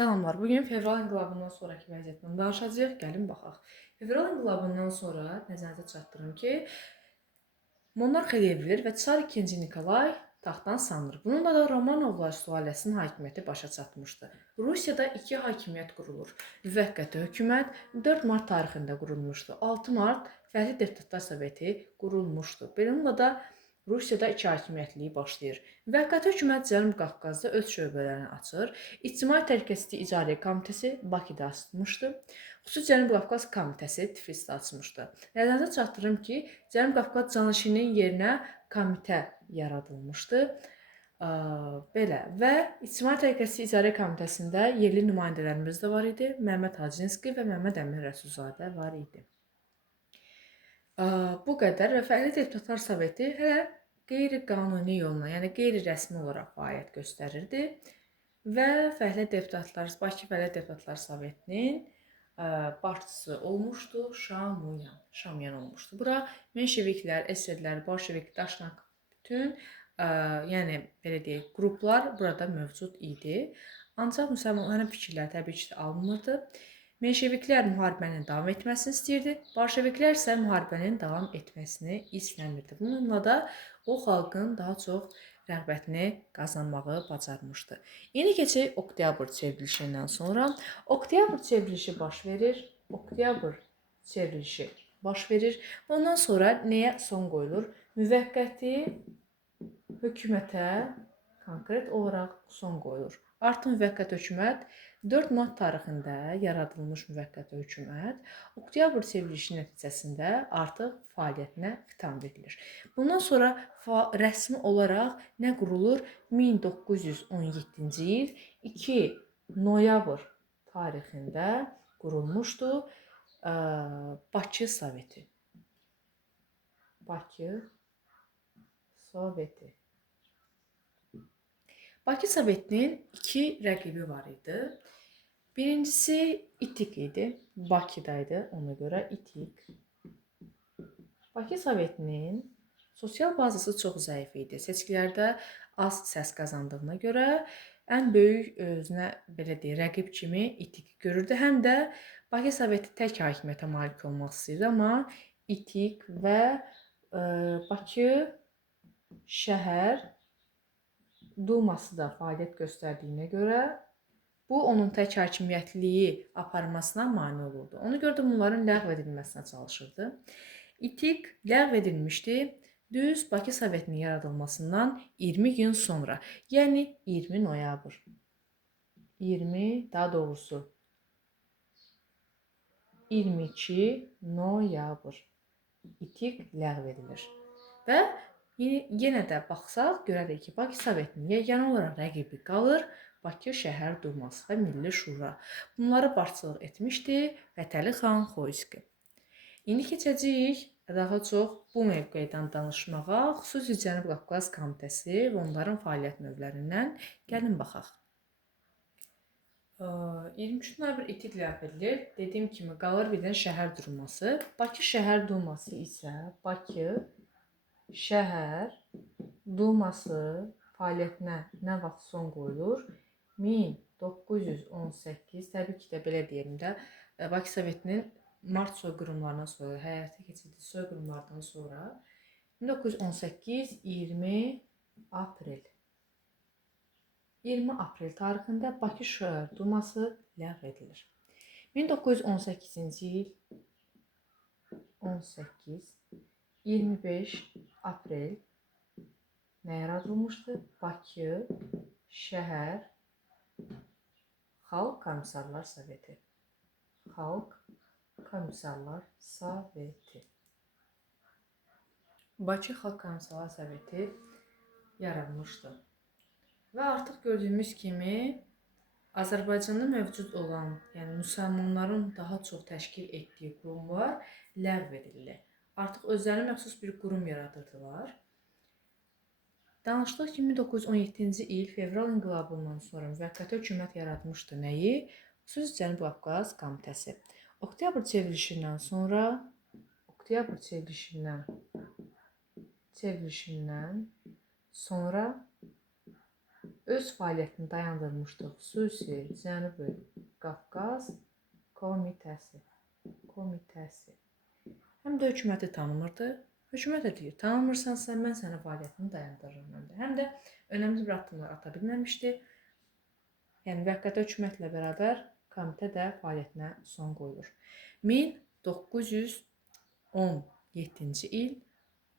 Salamlar. Bugün fevral inqilabından sonraki vəziyyətdən danışacağıq. Gəlin baxaq. Fevral inqilabından sonra nəzərinizə çatdırım ki, monarxiya devrilir və Çar 2-ci Nikolay taxtdan salınır. Bununla da Romanovlar sülaləsinin hakimiyyəti başa çatmışdı. Rusiyada iki hakimiyyət qurulur. Müvəqqəti hökumət 4 mart tarixində qurulmuşdu. 6 mart Fəhli Deputatlar Soveti qurulmuşdu. Bununla da Rusiyada iki hakimiyyətliyi başlayır. Müvəqqəti hökumət Cənubi Qafqazda öz şöbələrini açır. İctimai Təhlükəsizlik İdarə Komitəsi Bakıda açılmışdı. Xüsusi Cənubi Qafqaz Komitəsi Tiflisdə açılmışdı. Nəzərinizə çatdırım ki, Cənubi Qafqaz canişinin yerinə komitə yaradılmışdı. Belə və İctimai Təhlükəsizlik İdarə Komitəsində yerli nümayəndələrimiz də var idi. Məhəmməd Hacınski və Məhəmməd Əmin Rəsulzadə var idi. Bu qədər və Fəhli Deputatlar Soveti hələ qeyri-qanuni yolla, yəni qeyri-rəsmi olaraq fəaliyyət göstərirdi və Bakı Fəhli Deputatlar Sovetinin başçısı olmuşdu Şamyan olmuşdu. Bura menşeviklər, eserlər, bolşevik, daşnak bütün yəni belə deyək, qruplar burada mövcud idi. Ancaq müsəlmanların fikirləri təbii ki, alınmırdı. Menşeviklər müharibənin davam etməsini istəyirdi, bolşeviklər isə müharibənin davam etməsini istəmirdi. Bununla da o xalqın daha çox rəğbətini qazanmağı bacarmışdı. İndi keçək oktyabr çevrilişindən sonra. Oktyabr çevrilişi baş verir. Ondan sonra nəyə son qoyulur? Müvəqqəti hökumətə konkret olaraq son qoyulur. Artıq müvəqqəti hökumət 4 mart tarixində yaradılmış müvəqqəti hökumət oktyabr çevrilişi nəticəsində artıq fəaliyyətinə xitam verilir. Bundan sonra rəsmi olaraq nə qurulur? 1917-ci il 2 noyabr tarixində qurulmuşdu Bakı Soveti. Bakı Sovetinin iki rəqibi var idi. Birincisi İTİK idi. Bakıdaydı, ona görə İTİK. Bakı Sovetinin sosial bazası çox zəif idi. Seçkilərdə az səs qazandığına görə ən böyük özünə belə deyək, rəqib kimi İTİK görürdü. Həm də Bakı Soveti tək hakimiyyətə malik olmaq istəyirdi, amma İTİK və Bakı şəhər Duması da fəaliyyət göstərdiyinə görə bu onun tək hakimiyyətliyi aparmasına mane olurdu. Ona görə də bunların ləğv edilməsinə çalışırdı. İTİK ləğv edilmişdi düz Bakı Sovetinin yaradılmasından 20 gün sonra, yəni 20 noyabr. 22 noyabr İTİK ləğv edilir. Və yenə də baxsaq, görərik ki, Bakı Sovetinin yeganə olaraq rəqibi qalır Bakı Şəhər Duması və Milli Şura. Bunları başçılıq etmişdi Fətəli xan Xoyski. İndi keçəcəyik daha çox bu mövqedən danışmağa, xüsusi Cənubi Qafqaz Komitəsi və onların fəaliyyət növlərindən gəlin baxaq. 23 noyabr İTİK ləğv edilir. Dediyim kimi qalır bir dənə Şəhər Duması. Bakı Şəhər Duması isə Bakı Şəhər Duması fəaliyyətinə nə vaxt son qoyulur? 1918, təbii ki də belə deyim də, Bakı Sovetinin mart soyqırımlarından sonra, həyata keçirdiyi soyqırımlardan sonra 1918 20 aprel tarixində Bakı Şəhər Duması ləğv edilir. 1918-ci il 25 aprel nə yaradılmışdı? Bakı Şəhər Xalq Komissarlar Soveti. Bakı Xalq Komissarlar Soveti yaranmışdı. Və artıq gördüyümüz kimi Azərbaycanda mövcud olan, yəni müsəlmanların daha çox təşkil etdiyi qurumlar ləğv edildi. Artıq özlərinə məxsus bir qurum yaradırdılar. Danışdıq ki, 1917-ci il fevral inqilabından sonra müvəqqəti hökumət yaratmışdı. Nəyi? Xüsusi Cənubi Qafqaz Komitəsi. Oktyabr çevrilişindən sonra öz fəaliyyətini dayandırmışdı xüsusi Cənubi Qafqaz komitəsi. Həm də hökuməti tanımırdı. Hökumət də deyir, tanımırsansa mən sənin fəaliyyətini dayandırıram. Həm də önəmli bir addımlar ata bilməmişdi. Yəni müvəqqəti hökumətlə bərabər komitə də fəaliyyətinə son qoyulur. 1917-ci il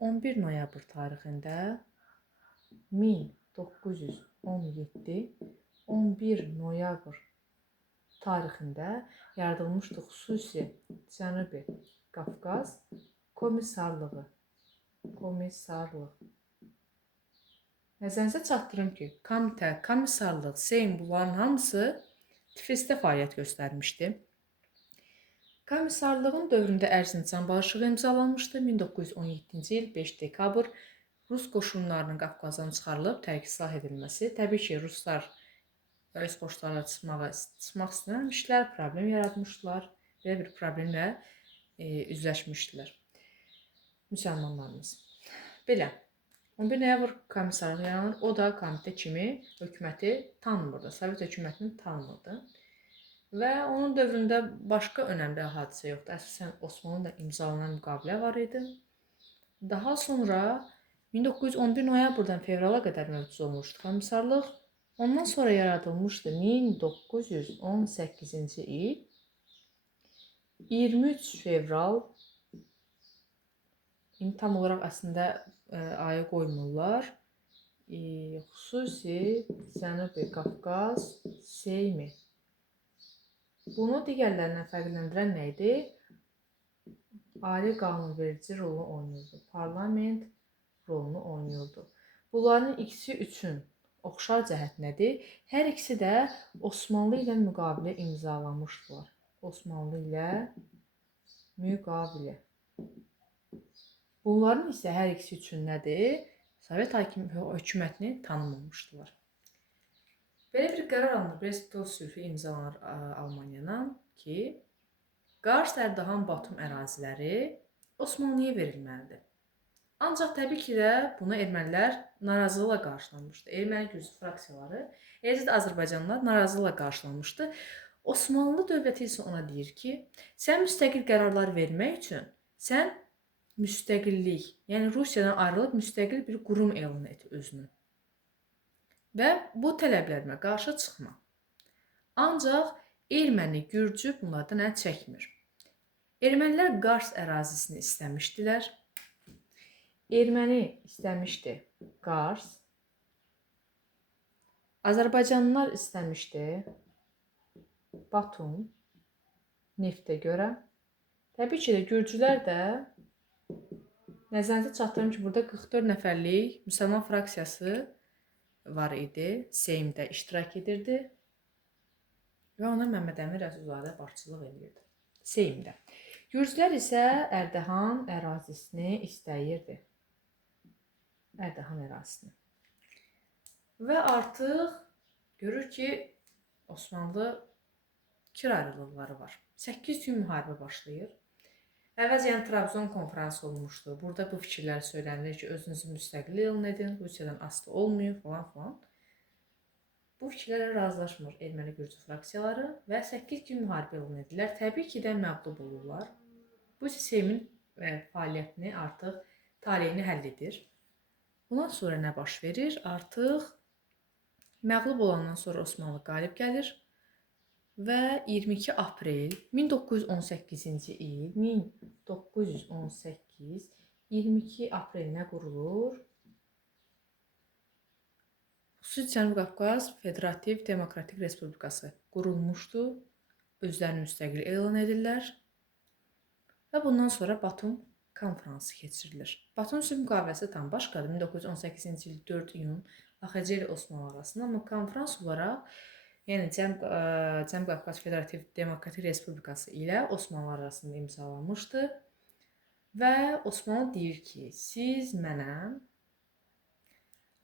11 noyabr tarixində 11 noyabr tarixində yaradılmışdı xüsusi Cənubi Qafqaz komissarlığı. Nəzərinizə çatdırım ki, komitə, komissarlıq, Seym bunların hamısı Tiflisdə fəaliyyət göstərmişdi. Komissarlığın dövründə Ərzincan barışığı imzalanmışdı. 1917-ci il 5 dekabr Rus qoşunlarının Qafqazdan çıxarılıb tərk silah edilməsi. Təbii ki, Ruslar öz qoşunlarına çıxmaq istəməmişdilər, problem yaratmışdılar. Belə bir problemlə üzləşmişdilər müsəlmanlarımız. Belə. 11 noyabr komissarlığı yaranır. O da komitə kimi hökuməti tanımırdı. Sovet hökumətini tanımırdı. Və onun dövründə başqa önəmli hadisə yoxdur. Əsasən Osmanlı'da imzalanan müqavilə var idi. Daha sonra 1911 noyabrdan fevrala qədər mövcud olmuşdu komissarlıq. Ondan sonra yaradılmışdı 1918-ci il 23 fevral tam olaraq əslində ayı qoymurlar. Xüsusi Cənubi Qafqaz Seymi. Bunu digərlərindən fərqləndirən nə idi? Ali qanunverici rolunu oynayırdı. Parlament rolunu oynayırdı. Bunların ikisi üçün oxşar cəhət nədir? Hər ikisi də Osmanlı ilə müqavilə imzalamışdılar. Osmanlı ilə müqavilə. Bunların isə hər ikisi üçün nədir? Sovet hökumətini tanımamışdılar. Belə bir qərar alınır. Brest-Litov sülhü imzalanır Almaniyadan ki, Qars, Ərdahan, Batum əraziləri Osmanlıya verilməlidir. Ancaq təbii ki də buna ermənilər narazılıqla qarşılanmışdı. Erməni gürcü fraksiyaları, eləcə də Azərbaycanlılar narazılıqla qarşılanmışdı. Osmanlı dövləti isə ona deyir ki, sən müstəqil qərarlar vermək üçün sən müstəqillik, yəni Rusiyadan ayrılıb müstəqil bir qurum elan et özünü. Və bu tələblərimə qarşı çıxma. Ancaq erməni, gürcü bunlardan əl çəkmir. Ermənilər Qars ərazisini istəmişdilər. Erməni istəmişdi Qars. Azərbaycanlılar istəmişdi Batum neftə görə. Təbii ki də gürcülər də nəzərinizə çatdırım ki, burada 44 nəfərlik müsəlman fraksiyası var idi. Seymdə iştirak edirdi. Və ona Məmməd Əmin Rəsulzadə başçılıq edirdi. Seymdə. Gürcülər isə Ərdahan ərazisini istəyirdi. Ərdahan ərazisini. Və artıq görür ki, Osmanlı fikir ayrılıqları var. 8 gün müharibə başlayır. Əvvəz yəni Trabzon konfransı olmuşdu. Burada bu fikirlər söylənilir ki, özünüzü müstəqil elan edin, Rusiyadan asılı olmayın falan. Bu fikirlərlə razılaşmır erməni gürcü fraksiyaları və 8 gün müharibə elan edirlər. Təbii ki də məğlub olurlar. Bu Seymin fəaliyyətini artıq taleyini həll edir. Bundan sonra nə baş verir? Artıq məğlub olandan sonra Osmanlı qalib gəlir və 22 aprel 1918-ci il 22 aprelinə qurulur Xüsusi Cənubi Qafqaz Federativ Demokratik Respublikası qurulmuşdu. Özlərini müstəqil elan edirlər və bundan sonra Batum konfransı keçirilir. Batum sülh müqaviləsi tam başqadır. 1918-ci il 4 iyun AXC ilə Osmanlı arasında, amma konfrans olaraq yəni Cənubi Qafqaz Federativ Demokratik Respublikası ilə Osmanlı arasında imzalanmışdı və Osmanlı deyir ki, siz mənə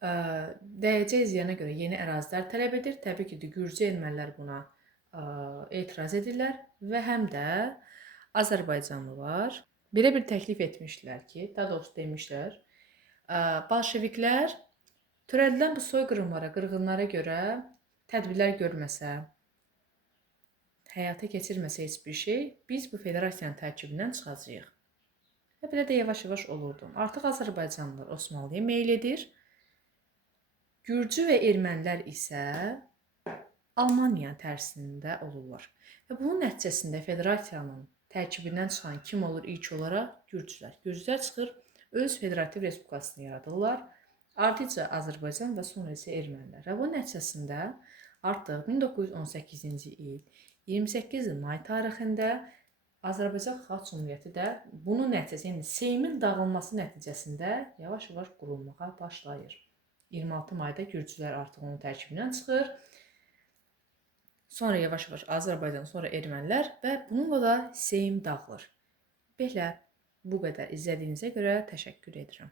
dəyəcək ziyana görə yeni ərazilər tələb edir. Təbii ki, gürcü ermənilər buna etiraz edirlər və həm də Azərbaycanlılar belə bir təklif etmişdilər ki, daha doğrusu demişlər, bolşeviklər Törədilən bu soyqırımlara, qırğınlara görə tədbirlər görməsə, həyata keçirməsə heç bir şey, biz bu federasiyanın tərkibindən çıxacağıq. Və belə də yavaş-yavaş olurdu. Artıq Azərbaycanlılar Osmanlıya meyl edir. Gürcü və ermənilər isə Almaniyanın tərsində olurlar. Və bunun nəticəsində federasiyanın tərkibindən çıxan kim olur ilk olaraq? Gürcülər. Gürcülər çıxır, öz federativ respublikasını yaradırlar. Ardınca Azərbaycan və sonra isə ermənilər. Və bunun nəticəsində artıq 1918-ci il 28 may tarixində Azərbaycan Xalq Cümhuriyyəti də bunun nəticəsində, yəni Seymin dağılması nəticəsində yavaş-yavaş qurulmağa başlayır. 26 mayda Gürcülər artıq onun tərkibindən çıxır. Sonra yavaş-yavaş Azərbaycan, sonra ermənilər və bununla da Seym dağılır. Belə, bu qədər izlədiyinizə görə təşəkkür edirəm.